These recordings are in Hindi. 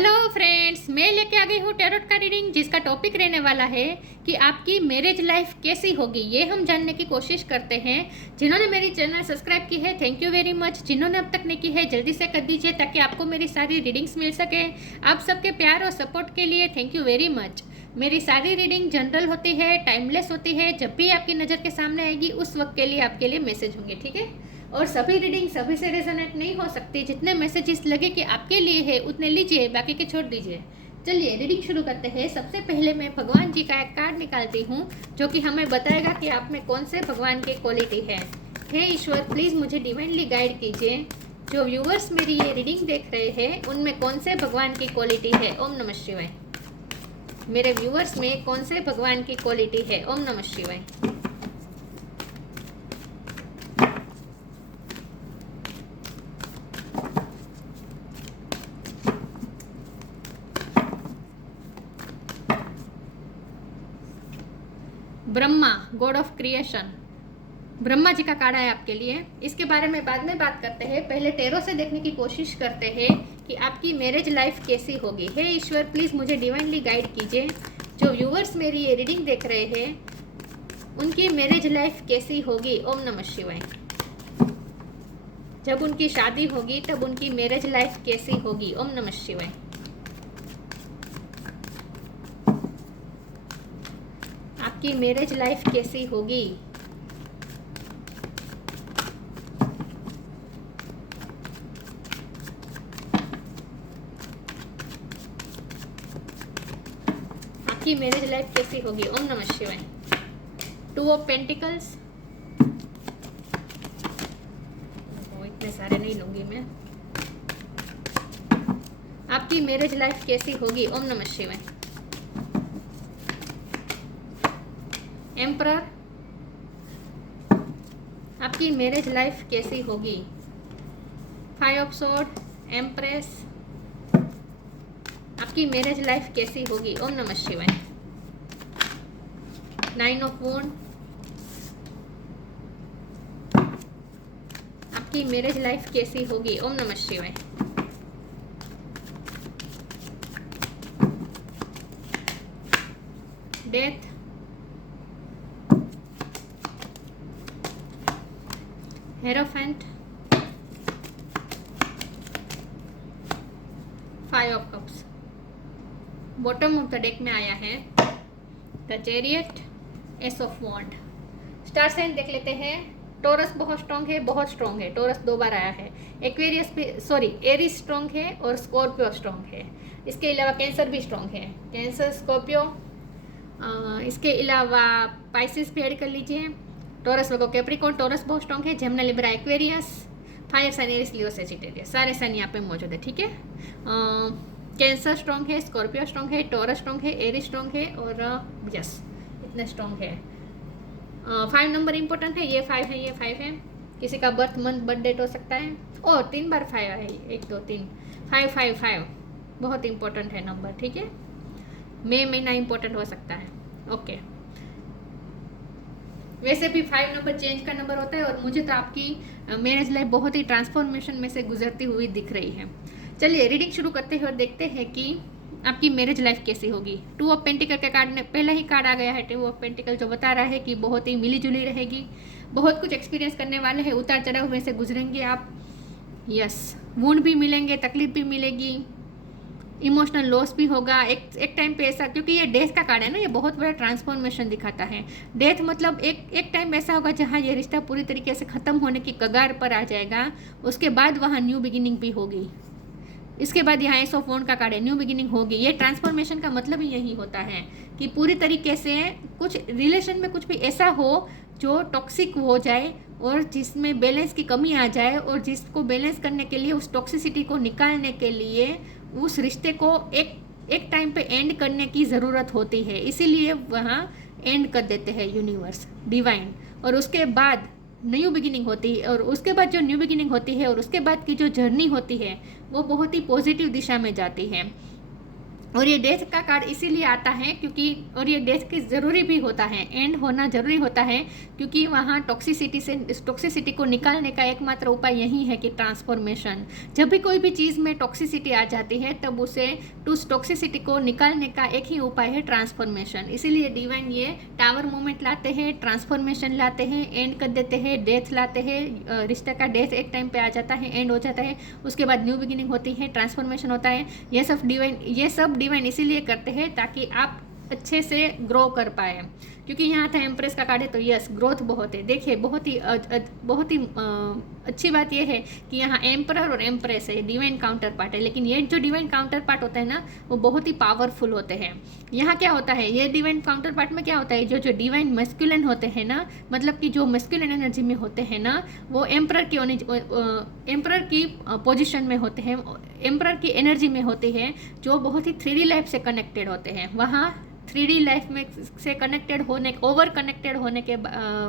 हेलो फ्रेंड्स, मैं लेके आ गई हूँ टैरोट का रीडिंग, जिसका टॉपिक रहने वाला है कि आपकी मैरिज लाइफ कैसी होगी। ये हम जानने की कोशिश करते हैं। जिन्होंने मेरी चैनल सब्सक्राइब की है, थैंक यू वेरी मच। जिन्होंने अब तक नहीं की है, जल्दी से कर दीजिए ताकि आपको मेरी सारी रीडिंग्स मिल सके। आप सबके प्यार और सपोर्ट के लिए थैंक यू वेरी मच। मेरी सारी रीडिंग जनरल होती है, टाइमलेस होती है। जब भी आपकी नज़र के सामने आएगी उस वक्त के लिए आपके लिए मैसेज होंगे, ठीक है। और सभी रीडिंग सभी से रेजोनेट नहीं हो सकती। जितने मैसेजेस लगे कि आपके लिए है उतने लीजिए, बाकी के छोड़ दीजिए। चलिए रीडिंग शुरू करते हैं। सबसे पहले मैं भगवान जी का एक कार्ड निकालती हूँ जो कि हमें बताएगा कि आप में कौन से भगवान की क्वालिटी है। हे ईश्वर, प्लीज़ मुझे डिवाइनली गाइड कीजिए। जो व्यूवर्स मेरी ये रीडिंग देख रहे हैं उनमें कौन से भगवान की क्वालिटी है। ओम नमः शिवाय। मेरे व्यूवर्स में कौन से भगवान की क्वालिटी है। ओम नमः शिवाय। Brahma, god of creation, Brahma ji का कार्ड है आपके लिए। इसके बारे में बाद में बात करते हैं। पहले टैरो से देखने की कोशिश करते हैं कि आपकी मैरिज लाइफ कैसी होगी। हे ईश्वर, प्लीज़ मुझे डिवाइनली गाइड कीजिए। जो व्यूवर्स मेरी ये रीडिंग देख रहे हैं उनकी मैरिज लाइफ कैसी होगी। ओम नमः शिवाय। जब उनकी शादी होगी तब उनकी मैरिज लाइफ कैसी होगी। ओम नमः शिवाय। आपकी मैरिज लाइफ कैसी होगी। आपकी मैरिज लाइफ कैसी होगी। ओम नमः शिवाय। टू ऑफ पेंटिकल्स, इतने सारे नहीं लूंगी मैं। आपकी मैरिज लाइफ कैसी होगी। ओम नमः शिवाय। एम्परर, आपकी मैरिज लाइफ कैसी होगी। फाइव ऑफ सोर्ड, एम्प्रेस, आपकी मैरिज लाइफ कैसी होगी। ओम नमः शिवाय। नाइन ऑफ वॉन्ड, आपकी मैरिज लाइफ कैसी होगी। ओम नमः शिवाय। Death, hierophant, five of cups. Bottom of the deck में आया है the chariot, ace of wand. Star sign देख लेते हैं। टॉरस बहुत स्ट्रॉन्ग है, बहुत स्ट्रॉन्ग है। टॉरस 2 बार आया है। एक्वेरियस भी, सॉरी, एरीज स्ट्रॉन्ग है और स्कॉर्पियो स्ट्रॉन्ग है। इसके अलावा कैंसर भी स्ट्रॉन्ग है। कैंसर, स्कॉर्पियो, इसके अलावा पाइसिस भी ऐड कर लीजिए। टॉरस वगो कैप्रिकॉन, टॉरस बहुत स्ट्रॉन्ग है। Gemini, Libra, Aquarius, fire sign, Aries, Leo, Sagittarius, सारे साइन यहाँ पे मौजूद है, ठीक है। कैंसर स्ट्रॉन्ग है, स्कॉर्पियो स्ट्रॉन्ग है, टॉरस स्ट्रॉन्ग है, एरीज स्ट्रॉन्ग है और यस, इतने स्ट्रॉन्ग है। 5 नंबर इंपॉर्टेंट है। ये 5 है, ये 5 है। किसी का बर्थ मंथ, बर्थ डेट हो सकता है। और 3 बार 5 है, 1 2 3, 5 5 5 बहुत इंपॉर्टेंट है नंबर, ठीक है। मई महीना इंपॉर्टेंट हो सकता है। ओके, वैसे भी 5 नंबर चेंज का नंबर होता है और मुझे तो आपकी मैरिज लाइफ बहुत ही ट्रांसफॉर्मेशन में से गुजरती हुई दिख रही है। चलिए रीडिंग शुरू करते हैं और देखते हैं कि आपकी मैरिज लाइफ कैसी होगी। 2 ऑफ पेंटिकल के कार्ड ने पहला ही कार्ड आ गया है। 2 ऑफ पेंटिकल जो बता रहा है कि बहुत ही मिली जुली रहेगी, बहुत कुछ एक्सपीरियंस करने वाले हैं, उतार चढ़ाव में से गुजरेंगे आप। यस, वुंड भी मिलेंगे, तकलीफ भी मिलेगी, इमोशनल लॉस भी होगा। एक टाइम पे ऐसा, क्योंकि ये डेथ का कार्ड है ना, ये बहुत बड़ा ट्रांसफॉर्मेशन दिखाता है। डेथ मतलब एक टाइम ऐसा होगा जहाँ ये रिश्ता पूरी तरीके से ख़त्म होने की कगार पर आ जाएगा। उसके बाद वहाँ न्यू बिगिनिंग भी होगी। इसके बाद यहाँ एस ऑफ वॉन्ड का कार्ड है, न्यू बिगिनिंग होगी। ये ट्रांसफॉर्मेशन का मतलब ही यही होता है कि पूरी तरीके से कुछ रिलेशन में कुछ भी ऐसा हो जो टॉक्सिक हो जाए और जिसमें बैलेंस की कमी आ जाए, और जिसको बैलेंस करने के लिए, उस टॉक्सिसिटी को निकालने के लिए उस रिश्ते को एक टाइम पे एंड करने की ज़रूरत होती है। इसीलिए वहाँ एंड कर देते हैं यूनिवर्स, डिवाइन। और उसके बाद न्यू बिगिनिंग होती है, और उसके बाद जो न्यू बिगिनिंग होती है और उसके बाद की जो जर्नी होती है वो बहुत ही पॉजिटिव दिशा में जाती है। और ये डेथ का कार्ड इसीलिए आता है क्योंकि, और ये डेथ की ज़रूरी भी होता है, एंड होना ज़रूरी होता है, क्योंकि वहाँ टॉक्सिसिटी को निकालने का एकमात्र उपाय यही है कि ट्रांसफॉर्मेशन। जब भी कोई भी चीज़ में टॉक्सिसिटी आ जाती है तब उसे उस टॉक्सिसिटी को निकालने का एक ही उपाय है ट्रांसफॉर्मेशन। इसीलिए डिवाइन ये टावर मूवमेंट लाते हैं, ट्रांसफॉर्मेशन लाते हैं, एंड कर देते हैं, डेथ लाते हैं। रिश्ते का डेथ एक टाइम पे आ जाता है, एंड हो जाता है, उसके बाद न्यू बिगिनिंग होती है, ट्रांसफॉर्मेशन होता है। ये सब डिवाइन इसीलिए करते हैं ताकि आप अच्छे से ग्रो कर पाए। क्योंकि यहाँ था एम्प्रेस का कार्ड है, तो यस ग्रोथ बहुत है। देखिए बहुत ही अच्छी बात यह है कि यहाँ एम्परर और एम्प्रेस है, डिवाइन काउंटर पार्ट है, लेकिन ये जो डिवाइन काउंटर पार्ट होता है ना वो बहुत ही पावरफुल होते हैं। यहाँ क्या होता है, ये डिवाइन काउंटर पार्ट में क्या होता है, जो डिवाइन मस्कुलिन होते हैं ना, मतलब कि जो मस्कुलिन एनर्जी में होते हैं ना, वो एम्परर की पोजिशन में होते हैं, एम्परर की एनर्जी में होते हैं, जो बहुत ही 3D लाइफ से कनेक्टेड होते हैं। वहाँ 3D लाइफ में से ओवर कनेक्टेड होने के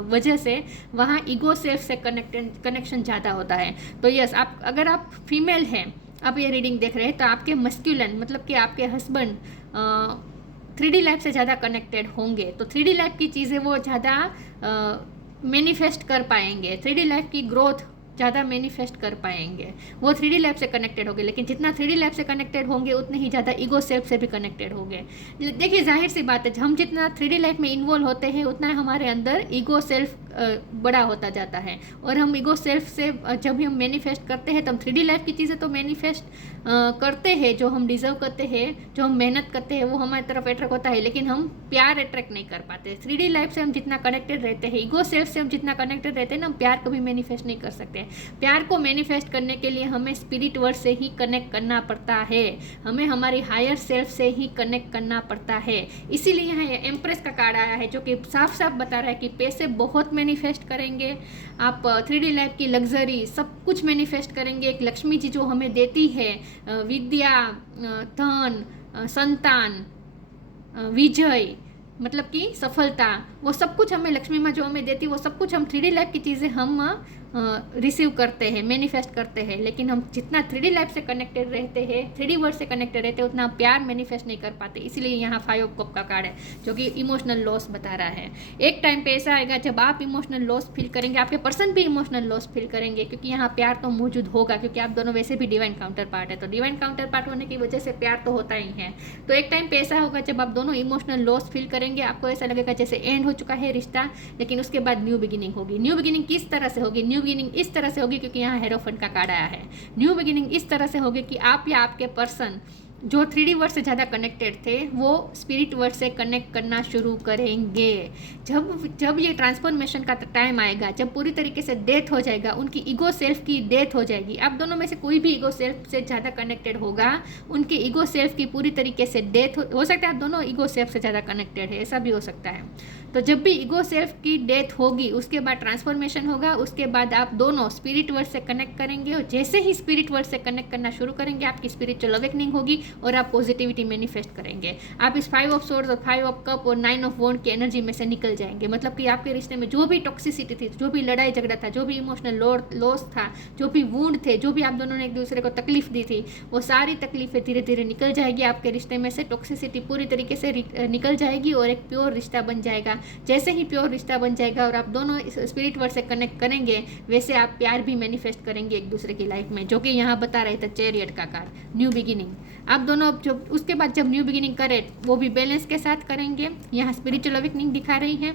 वजह से वहाँ ईगो सेल्फ से कनेक्शन ज़्यादा होता है। तो यस, अगर आप फीमेल हैं, आप ये रीडिंग देख रहे हैं, तो आपके मस्क्यूलन मतलब कि आपके हस्बैंड 3D लाइफ से ज़्यादा कनेक्टेड होंगे, तो 3D लाइफ की चीज़ें वो ज़्यादा मैनिफेस्ट कर पाएंगे, 3D लाइफ की ग्रोथ ज़्यादा मैनिफेस्ट कर पाएंगे, वो 3D लाइफ से कनेक्टेड होंगे। लेकिन जितना 3D लाइफ से कनेक्टेड होंगे उतने ही ज़्यादा ईगो सेल्फ से भी कनेक्टेड होंगे। देखिए जाहिर सी बात है, हम जितना 3D लाइफ में इन्वॉल्व होते हैं उतना हमारे अंदर ईगो सेल्फ बड़ा होता जाता है। और हम ईगो सेल्फ से जब भी हम मैनिफेस्ट करते हैं, तो हम 3D लाइफ की चीज़ें तो मैनिफेस्ट करते हैं, जो हम डिजर्व करते हैं, जो हम मेहनत करते हैं, वो हमारी तरफ अट्रैक्ट होता है, लेकिन हम प्यार अट्रैक्ट नहीं कर पाते। 3D लाइफ से हम जितना कनेक्टेड रहते हैं, ईगो सेल्फ से हम जितना कनेक्टेड रहते हैं ना, हम प्यार कभी मैनिफेस्ट नहीं कर सकते। प्यार को मैनिफेस्ट करने के लिए हमें स्पिरिट वर्ल्ड से ही कनेक्ट करना पड़ता है, हमें हमारी हायर सेल्फ से ही कनेक्ट करना पड़ता है। इसीलिए यहाँ एम्प्रेस का कार्ड आया है, जो कि साफ साफ बता रहा है कि पैसे बहुत मैनिफेस्ट करेंगे आप, 3D लाइफ की लग्जरी सब कुछ मैनिफेस्ट करेंगे। एक लक्ष्मी जी जो हमें देती है विद्या, धन, संतान, विजय, मतलब कि सफलता, वो सब कुछ हमें लक्ष्मी माँ जो हमें देती है, वो सब कुछ हम 3D लाइफ की चीज़ें हम रिसीव करते हैं, मैनिफेस्ट करते हैं। लेकिन हम जितना 3D लाइफ से कनेक्टेड रहते हैं, 3D वर्ल्ड से कनेक्टेड रहते हैं, उतना प्यार मैनिफेस्ट नहीं कर पाते। इसलिए यहाँ 5 ऑफ कप का कार्ड है, जो कि इमोशनल लॉस बता रहा है। एक टाइम पे ऐसा आएगा जब आप इमोशनल लॉस फील करेंगे, आपके पर्सन भी इमोशनल लॉस फील करेंगे, क्योंकि यहाँ प्यार तो मौजूद होगा, क्योंकि आप दोनों वैसे भी डिवाइन काउंटर पार्ट है। तो डिवाइन काउंटर पार्ट होने की वजह से प्यार तो होता ही है। तो एक टाइम पे ऐसा होगा जब आप दोनों इमोशनल लॉस फील करेंगे, आपको ऐसा लगेगा जैसे एंड हो चुका है रिश्ता, लेकिन उसके बाद न्यू बिगिनिंग होगी। न्यू बिगिनिंग किस तरह से होगी? न्यू बिगिनिंग इस तरह से होगी, क्योंकि यहाँ हेरोफेंट का कार्ड आया है। न्यू बिगिनिंग इस तरह से होगी कि आप या आपके पर्सन जो 3D वर्ल्ड से ज़्यादा कनेक्टेड थे, वो स्पिरिट वर्ल्ड से कनेक्ट करना शुरू करेंगे। जब ये ट्रांसफॉर्मेशन का टाइम आएगा, जब पूरी तरीके से डेथ हो जाएगा, उनकी ईगो सेल्फ की डेथ हो जाएगी। आप दोनों में से कोई भी ईगो सेल्फ से ज़्यादा कनेक्टेड होगा, उनकी ईगो सेल्फ की पूरी तरीके से डेथ हो सकता है आप दोनों ईगो सेल्फ से ज़्यादा कनेक्टेड है, ऐसा भी हो सकता है। तो जब भी ईगो सेल्फ की डेथ होगी, उसके बाद ट्रांसफॉर्मेशन होगा, उसके बाद आप दोनों स्पिरिट वर्ल्ड से कनेक्ट करेंगे, और जैसे ही स्पिरिट वर्ल्ड से कनेक्ट करना शुरू करेंगे, आपकी स्पिरिचुअल अवेकनिंग होगी और आप पॉजिटिविटी मैनिफेस्ट करेंगे। आप इस 5 ऑफ सोर्ड्स और 5 ऑफ कप और 9 ऑफ वॉन्ड की एनर्जी में से निकल जाएंगे। मतलब कि आपके रिश्ते में जो भी टॉक्सिसिटी थी, जो भी लड़ाई झगड़ा था, जो भी इमोशनल लॉस था, जो भी वुंड थे, जो भी आप दोनों ने एक दूसरे को तकलीफ दी थी, वो सारी तकलीफें धीरे धीरे निकल जाएगी आपके रिश्ते में से। टॉक्सिसिटी पूरी तरीके से निकल जाएगी और एक प्योर रिश्ता बन जाएगा। जैसे ही प्योर रिश्ता बन जाएगा और आप दोनों स्पिरिट वर्ल्ड से कनेक्ट करेंगे, वैसे आप प्यार भी मैनिफेस्ट करेंगे एक दूसरे की लाइफ में, जो कि यहाँ बता रहे थे चैरियट का कार्ड, न्यू बिगिनिंग। आप दोनों जो उसके बाद जब न्यू बिगिनिंग करें, वो भी बैलेंस के साथ करेंगे। यहाँ स्पिरिचुअल अवेकनिंग दिखा रही है।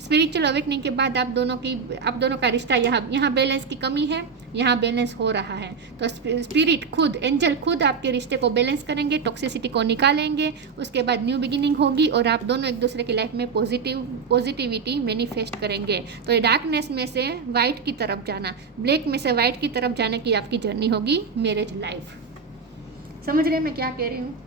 स्पिरिचुअल अवेकनिंग के बाद आप दोनों का रिश्ता, यहाँ बैलेंस की कमी है, यहाँ बैलेंस हो रहा है। तो स्पिरिट खुद, एंजल खुद आपके रिश्ते को बैलेंस करेंगे, टॉक्सिसिटी को निकालेंगे, उसके बाद न्यू बिगिनिंग होगी और आप दोनों एक दूसरे की लाइफ में पॉजिटिविटी मैनिफेस्ट करेंगे। तो ये डार्कनेस में से वाइट की तरफ जाना, ब्लैक में से वाइट की तरफ जाने की आपकी जर्नी होगी मैरिज लाइफ। समझ रहे हैं मैं क्या कह रही हूँ?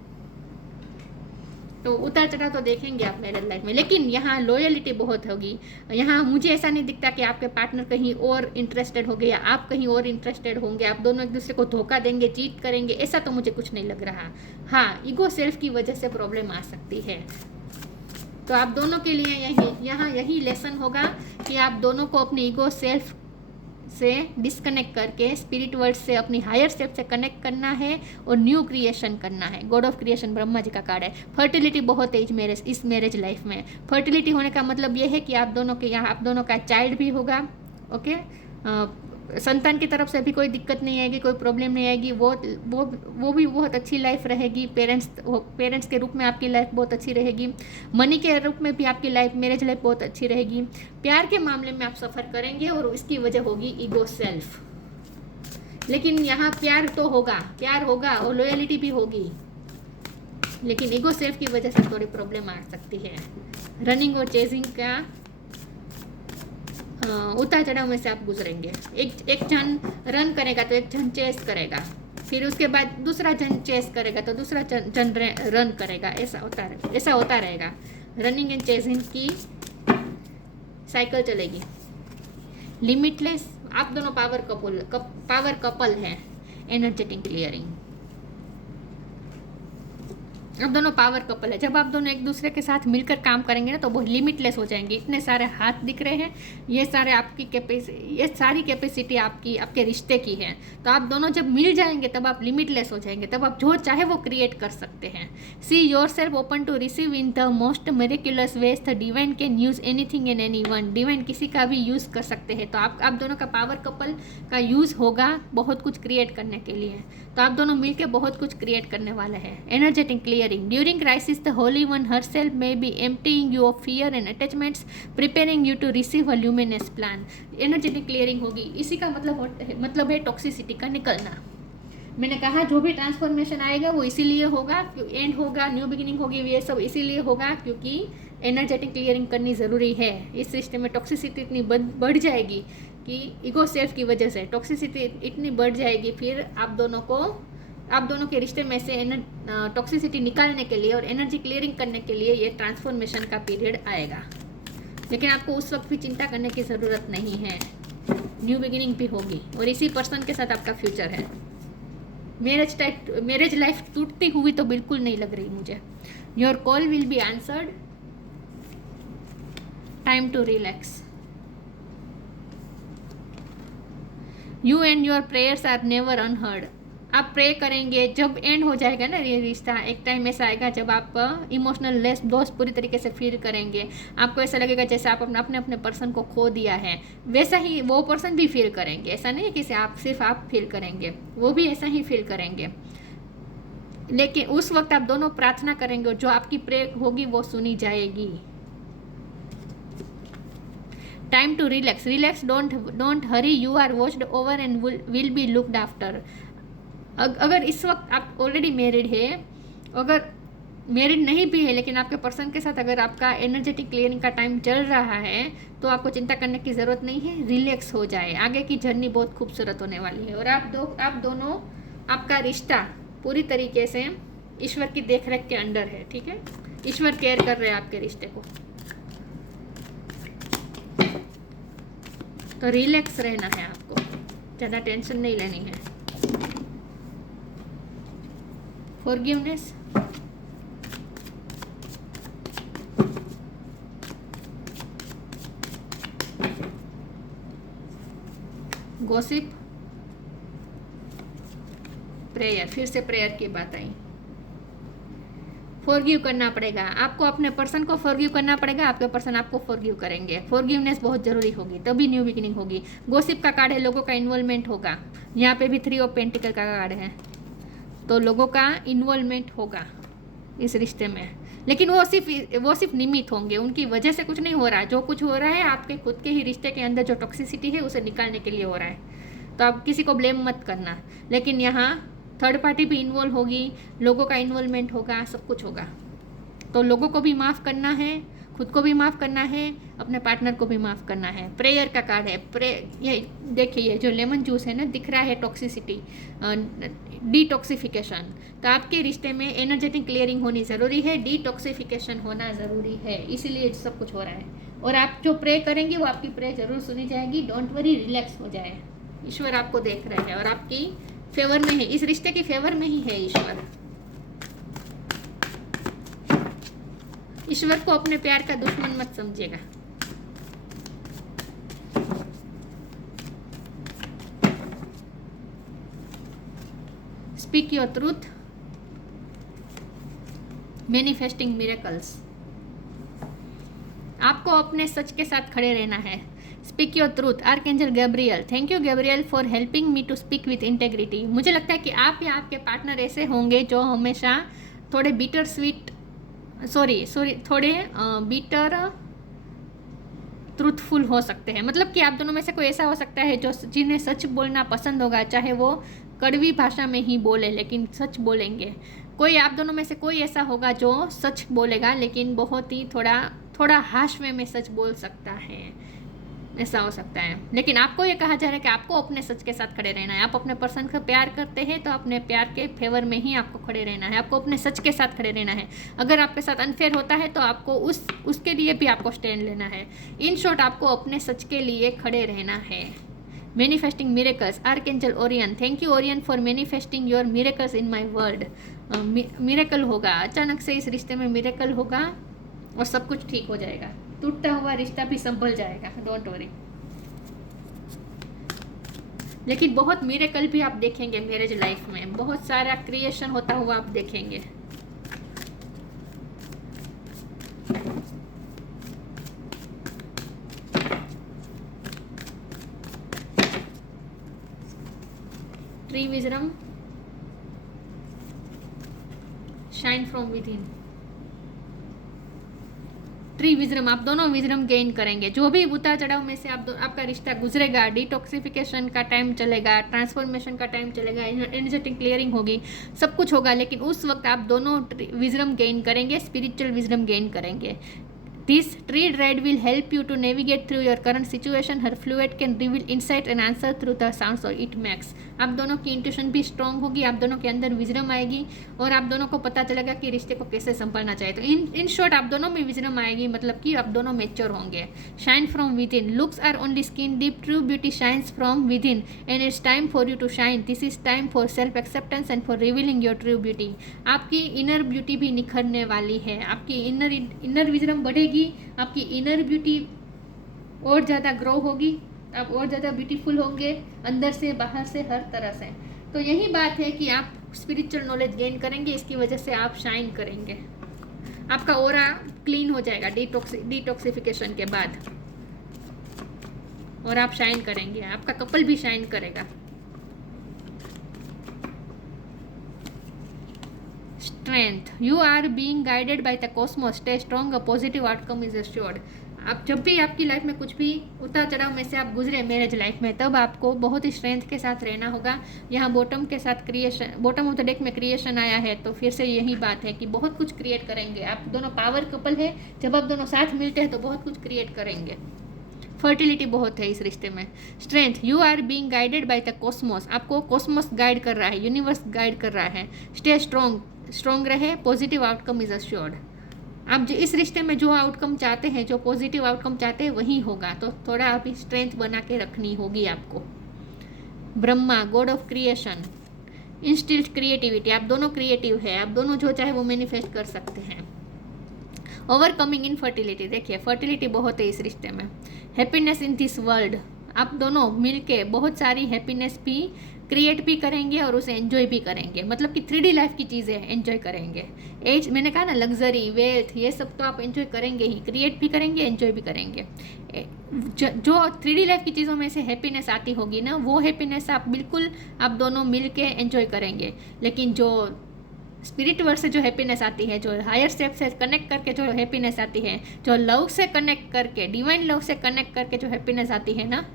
तो उतार चढ़ाव तो देखेंगे आप मैरिज लाइफ में, लेकिन यहाँ लॉयलिटी बहुत होगी। यहाँ मुझे ऐसा नहीं दिखता कि आपके पार्टनर कहीं और इंटरेस्टेड हो गए या आप कहीं और इंटरेस्टेड होंगे, आप दोनों एक दूसरे को धोखा देंगे, चीट करेंगे, ऐसा तो मुझे कुछ नहीं लग रहा। हाँ, ईगो सेल्फ की वजह से प्रॉब्लम आ सकती है। तो आप दोनों के लिए यही लेसन होगा कि आप दोनों को अपनी ईगो सेल्फ से डिस्कनेक्ट करके स्पिरिट वर्ल्ड से अपनी हायर स्टेप से कनेक्ट करना है और न्यू क्रिएशन करना है। God of creation Brahma ji का कार्ड है। फर्टिलिटी बहुत है इस मैरिज लाइफ में। फर्टिलिटी होने का मतलब ये है कि आप दोनों का चाइल्ड भी होगा। ओके, संतान की तरफ से भी कोई दिक्कत नहीं आएगी, कोई प्रॉब्लम नहीं आएगी। वो भी बहुत अच्छी लाइफ रहेगी। पेरेंट्स के रूप में आपकी लाइफ बहुत अच्छी रहेगी। मनी के रूप में भी आपकी लाइफ, मैरिज लाइफ बहुत अच्छी रहेगी। प्यार के मामले में आप सफ़र करेंगे और इसकी वजह होगी ईगो सेल्फ। लेकिन यहाँ प्यार तो होगा, प्यार होगा और लॉयल्टी भी होगी, लेकिन ईगो सेल्फ की वजह से थोड़ी प्रॉब्लम आ सकती है। रनिंग और चेजिंग का उतार चढ़ाव में से आप गुजरेंगे। एक जन रन करेगा तो एक जन चेस करेगा, फिर उसके बाद दूसरा जन चेस करेगा तो दूसरा जन रन करेगा। ऐसा होता रहेगा। रनिंग एंड चेजिंग की साइकिल चलेगी। लिमिटलेस, आप दोनों पावर कपल हैं। एनर्जेटिक क्लियरिंग, आप दोनों पावर कपल है। जब आप दोनों एक दूसरे के साथ मिलकर काम करेंगे ना तो वो लिमिटलेस हो जाएंगे। इतने सारे हाथ दिख रहे हैं, ये सारी कैपेसिटी आपके रिश्ते की है। तो आप दोनों जब मिल जाएंगे तब आप लिमिटलेस हो जाएंगे, तब आप जो चाहे वो क्रिएट कर सकते हैं। See yourself open to receive in the most miraculous ways. The divine can use anything and anyone. Divine किसी का भी यूज़ कर सकते हैं। तो आप दोनों का पावर कपल का यूज़ होगा बहुत कुछ क्रिएट करने के लिए। तो आप दोनों मिलकर बहुत कुछ क्रिएट करने वाले हैं। Energetic clearing, during crisis the Holi one herself may be emptying you of fear and attachments, preparing you to receive a luminous plan। Energetic clearing होगी। इसी का मतलब है टॉक्सिसिटी का निकलना। मैंने कहा जो भी ट्रांसफॉर्मेशन आएगा वो इसीलिए होगा, एंड होगा, न्यू बिगिनिंग होगी, ये सब इसीलिए होगा क्योंकि एनर्जेटिक क्लियरिंग करनी ज़रूरी है। इस सिस्टम में टॉक्सिसिटी इतनी बढ़ जाएगी कि ईगो सेल्फ की वजह से टॉक्सिसिटी इतनी बढ़ जाएगी, फिर आप दोनों के रिश्ते में से टॉक्सिसिटी निकालने के लिए और एनर्जी क्लियरिंग करने के लिए ये ट्रांसफॉर्मेशन का पीरियड आएगा। लेकिन आपको उस वक्त भी चिंता करने की ज़रूरत नहीं है। न्यू बिगिनिंग भी होगी और इसी पर्सन के साथ आपका फ्यूचर है। मैरिज लाइफ टूटती हुई तो बिल्कुल नहीं लग रही मुझे। Your call will be answered, time to relax. You and your prayers are never unheard. आप प्रे करेंगे, जब एंड हो जाएगा ना ये रिश्ता, एक टाइम ऐसा आएगा जब आप इमोशनल लॉस पूरी तरीके से फील करेंगे। आपको ऐसा लगेगा जैसे आप अपने पर्सन को खो दिया है, वैसा ही वो पर्सन भी फील करेंगे। ऐसा नहीं है कि सिर्फ आप फील करेंगे, वो भी ऐसा ही फील करेंगे। लेकिन उस वक्त आप दोनों प्रार्थना करेंगे और जो आपकी प्रे होगी वो सुनी जाएगी। Time to relax, don't hurry, you are watched over and will be looked after. अगर इस वक्त आप ऑलरेडी मैरिड है, अगर मैरिड नहीं भी है लेकिन आपके पर्सन के साथ अगर आपका एनर्जेटिक क्लियरिंग का टाइम चल रहा है तो आपको चिंता करने की ज़रूरत नहीं है। रिलैक्स हो जाए, आगे की जर्नी बहुत खूबसूरत होने वाली है। और आप दोनों, आपका रिश्ता पूरी तरीके से ईश्वर की देखरेख के अंडर है। ठीक है, ईश्वर केयर कर रहे हैं आपके रिश्ते को। तो रिलैक्स रहना है आपको, ज़्यादा टेंशन नहीं लेनी है। Forgiveness, gossip, prayer. फिर से प्रेयर की बात आई। फॉरगिव करना पड़ेगा आपको, अपने पर्सन को फॉरगिव करना पड़ेगा, आपके पर्सन आपको फॉरगिव करेंगे। फॉरगिवनेस बहुत ज़रूरी होगी, तभी न्यू बिगिनिंग होगी। गॉसिप का कार्ड है, लोगों का इन्वॉल्वमेंट होगा। यहाँ पे भी 3 ऑफ पेंटिकल का कार्ड है, तो लोगों का इन्वॉल्वमेंट होगा इस रिश्ते में। लेकिन वो सिर्फ निमित्त होंगे, उनकी वजह से कुछ नहीं हो रहा है। जो कुछ हो रहा है आपके खुद के ही रिश्ते के अंदर जो टॉक्सिसिटी है उसे निकालने के लिए हो रहा है। तो आप किसी को ब्लेम मत करना। लेकिन यहाँ थर्ड पार्टी भी इन्वॉल्व होगी, लोगों का इन्वॉल्वमेंट होगा, सब कुछ होगा। तो लोगों को भी माफ़ करना है, खुद को भी माफ़ करना है, अपने पार्टनर को भी माफ़ करना है। प्रेयर का कार्ड है। ये देखिए, ये जो लेमन जूस है ना, दिख रहा है टॉक्सिसिटी, डिटॉक्सिफिकेशन। तो आपके रिश्ते में एनर्जेटिक क्लियरिंग होनी ज़रूरी है, डिटॉक्सिफिकेशन होना ज़रूरी है, इसीलिए सब कुछ हो रहा है। और आप जो प्रे करेंगे वो आपकी प्रे जरूर सुनी जाएगी। डोंट वरी, रिलैक्स हो जाए। ईश्वर आपको देख रहे हैं और आपकी फेवर में है, इस रिश्ते की फेवर में ही है ईश्वर। ईश्वर को अपने प्यार का दुश्मन मत समझिएगा। Speak your truth, manifesting miracles. आपको अपने सच के साथ खड़े रहना है। Speak your truth, archangel Gabriel. Thank you Gabriel for helping me to speak with integrity. मुझे लगता है कि आप या आपके पार्टनर ऐसे होंगे जो हमेशा थोड़े बीटर स्वीट थोड़े बीटर ट्रूथफुल हो सकते हैं। मतलब कि आप दोनों में से कोई ऐसा हो सकता है जो जिन्हें सच बोलना पसंद होगा, चाहे वो कड़वी भाषा में ही बोले लेकिन सच बोलेंगे। कोई आप दोनों में से कोई ऐसा होगा जो सच बोलेगा लेकिन बहुत ही थोड़ा हाश में सच बोल सकता है, ऐसा हो सकता है। लेकिन आपको ये कहा जा रहा है कि आपको अपने सच के साथ खड़े रहना है। आप अपने पर्सन को प्यार करते हैं तो अपने प्यार के फेवर में ही आपको खड़े रहना है। आपको अपने सच के साथ खड़े रहना है। अगर आपके साथ अनफेयर होता है तो आपको उसके लिए भी आपको स्टैंड लेना है। इन शॉर्ट, आपको अपने सच के लिए खड़े रहना है। Manifesting miracles, archangel Orion. Thank you Orion for manifesting your miracles in my world. Miracle होगा, अचानक से इस रिश्ते में मिरेकल होगा और सब कुछ ठीक हो जाएगा। टूटता हुआ रिश्ता भी संभल जाएगा, डोंट वरी। लेकिन बहुत मिरेकल भी आप देखेंगे मैरिज लाइफ में, बहुत सारा क्रिएशन होता हुआ आप देखेंगे। Tree wisdom, shine from with in. Tree wisdom, आप दोनों विजडम गेन करेंगे। जो भी उतार चढ़ाव में से आपका रिश्ता गुजरेगा, डिटॉक्सिफिकेशन का टाइम चलेगा, ट्रांसफॉर्मेशन का टाइम चलेगा, एनर्जेटिक क्लियरिंग होगी, सब कुछ होगा। लेकिन उस वक्त आप दोनों विजडम गेन करेंगे, स्पिरिचुअल विजडम गेन करेंगे। This tree dread will help you to navigate through your current situation. Her fluid can reveal insight and answer through the sounds or it makes. आप दोनों की इंट्यूशन भी स्ट्रॉन्ग होगी, आप दोनों के अंदर विजडम आएगी और आप दोनों को पता चलेगा कि रिश्ते को कैसे संभालना चाहिए। तो इन शॉर्ट, आप दोनों में विजडम आएगी, मतलब कि आप दोनों मैच्योर होंगे। Shine from within, looks are only skin deep, true beauty shines from within and it's time for you to shine. This is time for self acceptance and for revealing your true beauty. आपकी इनर ब्यूटी भी निखरने वाली है, आपकी इनर विजडम बढ़ेगी, आपकी इनर ब्यूटी और ज़्यादा ग्रो होगी, आप और ज़्यादा ब्यूटीफुल होंगे अंदर से बाहर से हर तरह से। तो यही बात है कि आप स्पिरिचुअल नॉलेज गेन करेंगे, इसकी वजह से आप शाइन करेंगे। आपका ऑरा क्लीन हो जाएगा डिटॉक्सिफिकेशन के बाद और आप शाइन करेंगे, आपका कपल भी शाइन करेगा। Strength, you are being guided by the cosmos, stay strong, a positive outcome is assured. आप जब भी आपकी लाइफ में कुछ भी उतार चढ़ाव में से आप गुजरे मैरिज लाइफ में, तब आपको बहुत ही स्ट्रेंथ के साथ रहना होगा। यहाँ बॉटम के साथ creation, bottom of the deck में क्रिएशन आया है, तो फिर से यही बात है कि बहुत कुछ क्रिएट करेंगे। आप दोनों पावर कपल है, जब आप दोनों साथ मिलते हैं तो बहुत कुछ क्रिएट करेंगे। फर्टिलिटी बहुत है इस रिश्ते में। Strength, you are being guided by the cosmos, आपको कॉस्मोस गाइड कर रहा है, यूनिवर्स गाइड कर रहा है। स्टे स्ट्रॉन्ग रहे, पॉजिटिव आउटकम इज अश्योर्ड। आप जो इस रिश्ते में जो आउटकम चाहते हैं, जो पॉजिटिव आउटकम चाहते हैं वही होगा, तो थोड़ा अभी स्ट्रेंथ बना के रखनी होगी आपको। Brahma, god of creation, instilled creativity, आप दोनों क्रिएटिव है, आप दोनों जो चाहे वो मैनिफेस्ट कर सकते हैं। ओवरकमिंग इनफर्टिलिटी, देखिए फर्टिलिटी बहुत है इस रिश्ते में। हैप्पीनेस इन दिस वर्ल्ड, आप दोनों मिलके बहुत सारी हैप्पीनेस भी क्रिएट भी करेंगे और उसे एंजॉय भी करेंगे। मतलब कि 3D लाइफ की चीज़ें एंजॉय करेंगे। एज, मैंने कहा ना, लग्जरी, वेल्थ, ये सब तो आप एंजॉय करेंगे ही, क्रिएट भी करेंगे, एंजॉय भी करेंगे। जो 3D लाइफ की चीज़ों में से हैप्पीनेस आती होगी ना, वो हैप्पीनेस आप बिल्कुल आप दोनों मिल के एंजॉय करेंगे। लेकिन जो स्पिरिट वर्ल्ड से जो हैप्पीनेस आती है, जो हायर स्टेप से कनेक्ट करके जो हैप्पीनेस आती है, जो लव से कनेक्ट करके, डिवाइन लव से कनेक्ट करके जो हैप्पीनेस आती है ना,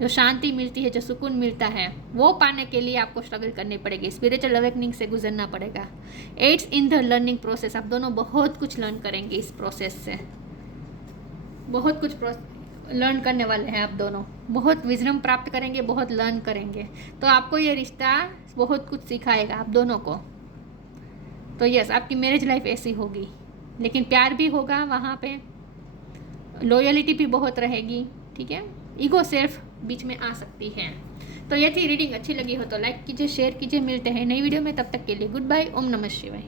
जो शांति मिलती है, जो सुकून मिलता है, वो पाने के लिए आपको स्ट्रगल करनी पड़ेगी, स्पिरिचुअल अवेकनिंग से गुजरना पड़ेगा। Aids in the learning process, आप दोनों बहुत कुछ लर्न करेंगे इस प्रोसेस से, बहुत कुछ लर्न करने वाले हैं आप दोनों, बहुत विजडम प्राप्त करेंगे, बहुत लर्न करेंगे। तो आपको ये रिश्ता बहुत कुछ सिखाएगा आप दोनों को। तो यस, आपकी मैरिज लाइफ ऐसी होगी, लेकिन प्यार भी होगा वहाँ पे, लॉयलिटी भी बहुत रहेगी, ठीक है। ईगो सेल्फ बीच में आ सकती है। तो ये थी रीडिंग, अच्छी लगी हो तो लाइक कीजिए, शेयर कीजिए। मिलते हैं नई वीडियो में, तब तक के लिए गुड बाय। ओम नमः शिवाय।